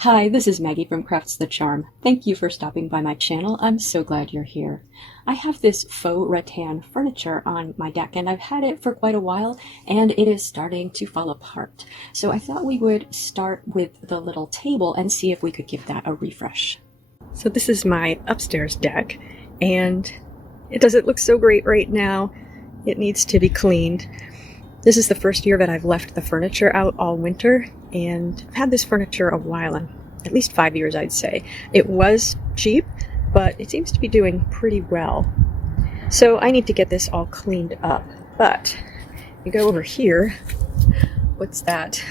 Hi, this is Maggie from Crafts the Charm. Thank you for stopping by my channel. I'm so glad you're here. I have this faux rattan furniture on my deck and I've had it for quite a while and it is starting to fall apart. So I thought we would start with the little table and see if we could give that a refresh. So this is my upstairs deck and it doesn't look so great right now. It needs to be cleaned. This is the first year that I've left the furniture out all winter, and I've had this furniture a while, at least 5 years I'd say. It was cheap, but it seems to be doing pretty well. So I need to get this all cleaned up. But you go over here, what's that?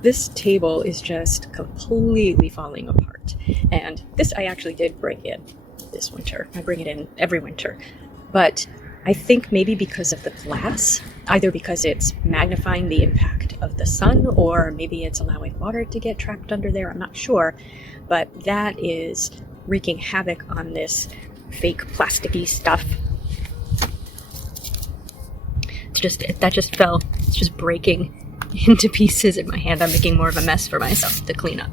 This table is just completely falling apart. And this I actually did bring in this winter. I bring it in every winter. But I think maybe because of the glass, either because it's magnifying the impact of the sun or maybe it's allowing water to get trapped under there, I'm not sure, but that is wreaking havoc on this fake plasticky stuff. That just fell. It's just breaking into pieces in my hand. I'm making more of a mess for myself to clean up.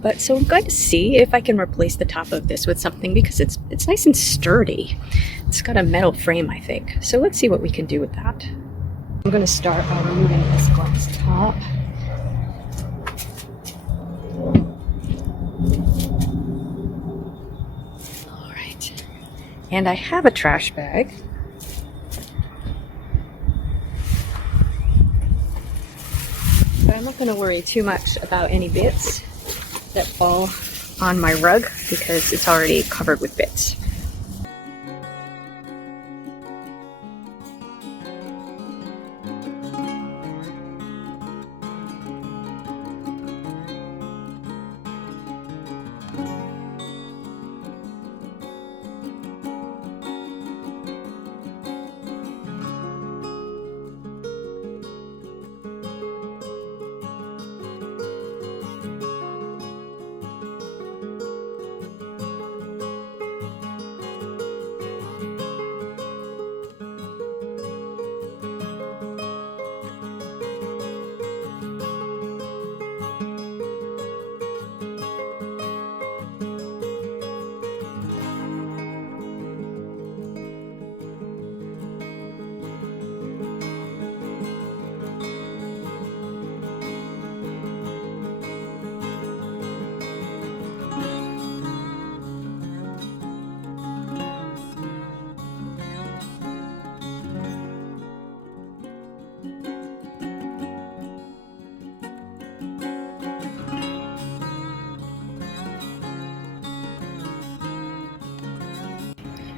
But so I'm going to see if I can replace the top of this with something because it's nice and sturdy. It's got a metal frame, I think. So let's see what we can do with that. I'm going to start by removing this glass top. All right. And I have a trash bag. But I'm not going to worry too much about any bits that fall on my rug because it's already covered with bits.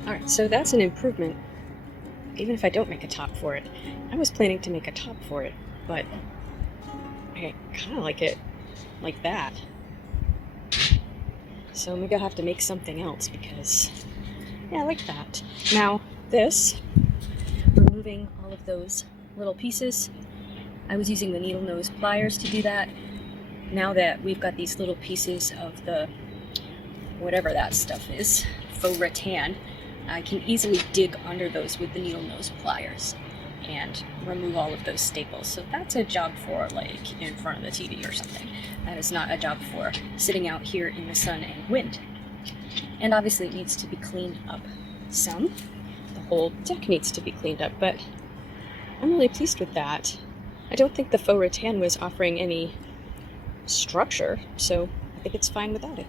Alright, so that's an improvement, even if I don't make a top for it. I was planning to make a top for it, but I kind of like it like that. So maybe I'll have to make something else because, yeah, I like that. Now, this, removing all of those little pieces, I was using the needle nose pliers to do that. Now that we've got these little pieces of the, whatever that stuff is, faux rattan, I can easily dig under those with the needle nose pliers and remove all of those staples. So that's a job for like in front of the TV or something. That is not a job for sitting out here in the sun and wind. And obviously it needs to be cleaned up some. The whole deck needs to be cleaned up, but I'm really pleased with that. I don't think the faux rattan was offering any structure, so I think it's fine without it.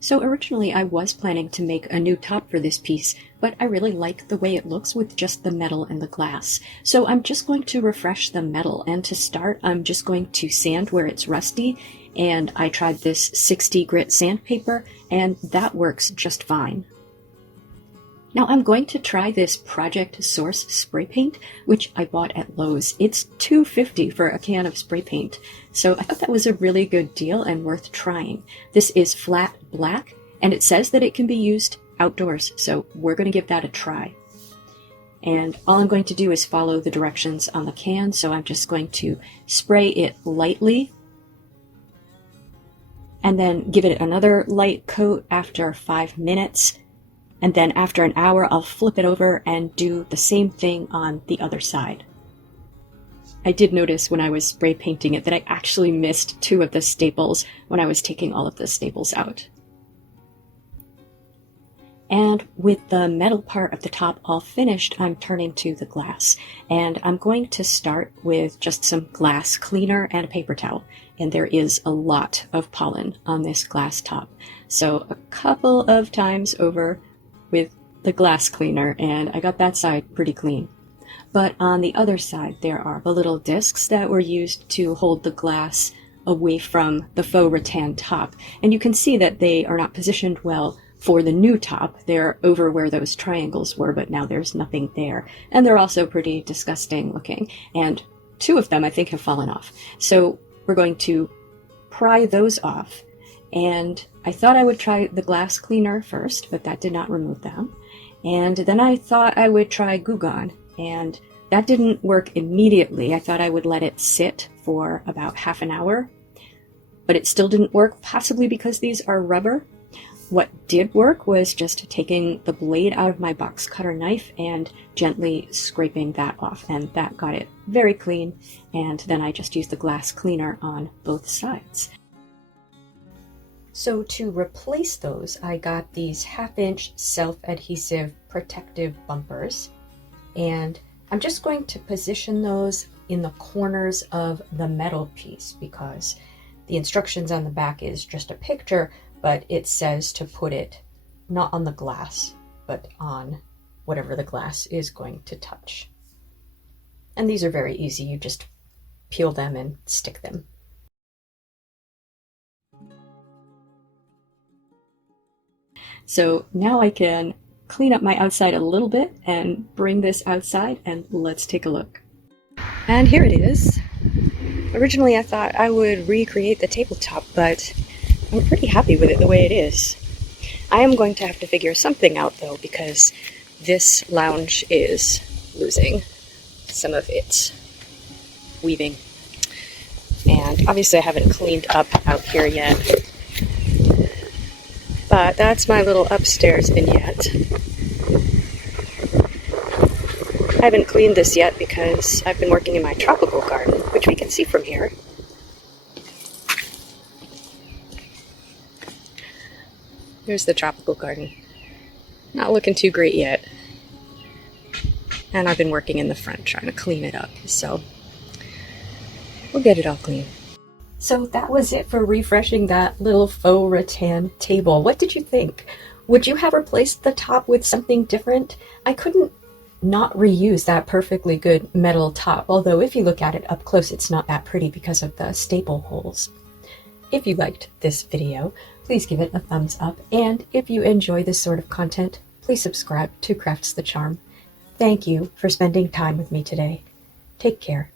So originally I was planning to make a new top for this piece, but I really like the way it looks with just the metal and the glass. So I'm just going to refresh the metal, and to start I'm just going to sand where it's rusty, and I tried this 60 grit sandpaper and that works just fine. Now I'm going to try this Project Source spray paint, which I bought at Lowe's. It's $2.50 for a can of spray paint, so I thought that was a really good deal and worth trying. This is flat black, and it says that it can be used outdoors, so we're going to give that a try. And all I'm going to do is follow the directions on the can, so I'm just going to spray it lightly, and then give it another light coat after 5 minutes. And then after an hour, I'll flip it over and do the same thing on the other side. I did notice when I was spray painting it that I actually missed 2 of the staples when I was taking all of the staples out. And with the metal part of the top all finished, I'm turning to the glass. And I'm going to start with just some glass cleaner and a paper towel. And there is a lot of pollen on this glass top. So a couple of times over with the glass cleaner, and I got that side pretty clean. But on the other side, there are the little discs that were used to hold the glass away from the faux rattan top. And you can see that they are not positioned well for the new top. They're over where those triangles were, but now there's nothing there. And they're also pretty disgusting looking. And 2 of them, I think, have fallen off. So we're going to pry those off. And I thought I would try the glass cleaner first, but that did not remove them. And then I thought I would try Goo Gone, and that didn't work immediately. I thought I would let it sit for about half an hour, but it still didn't work, possibly because these are rubber. What did work was just taking the blade out of my box cutter knife and gently scraping that off, and that got it very clean. And then I just used the glass cleaner on both sides. So to replace those, I got these 1/2-inch self-adhesive protective bumpers, and I'm just going to position those in the corners of the metal piece because the instructions on the back is just a picture, but it says to put it not on the glass, but on whatever the glass is going to touch. And these are very easy. You just peel them and stick them. So now I can clean up my outside a little bit and bring this outside, and let's take a look. And here it is. Originally I thought I would recreate the tabletop, but I'm pretty happy with it the way it is. I am going to have to figure something out though, because this lounge is losing some of its weaving. And obviously I haven't cleaned up out here yet. But that's my little upstairs vignette. I haven't cleaned this yet because I've been working in my tropical garden, which we can see from here. Here's the tropical garden. Not looking too great yet. And I've been working in the front trying to clean it up, so we'll get it all clean. So that was it for refreshing that little faux rattan table. What did you think? Would you have replaced the top with something different? I couldn't not reuse that perfectly good metal top, although if you look at it up close, it's not that pretty because of the staple holes. If you liked this video, please give it a thumbs up, and if you enjoy this sort of content, please subscribe to Crafts the Charm. Thank you for spending time with me today. Take care.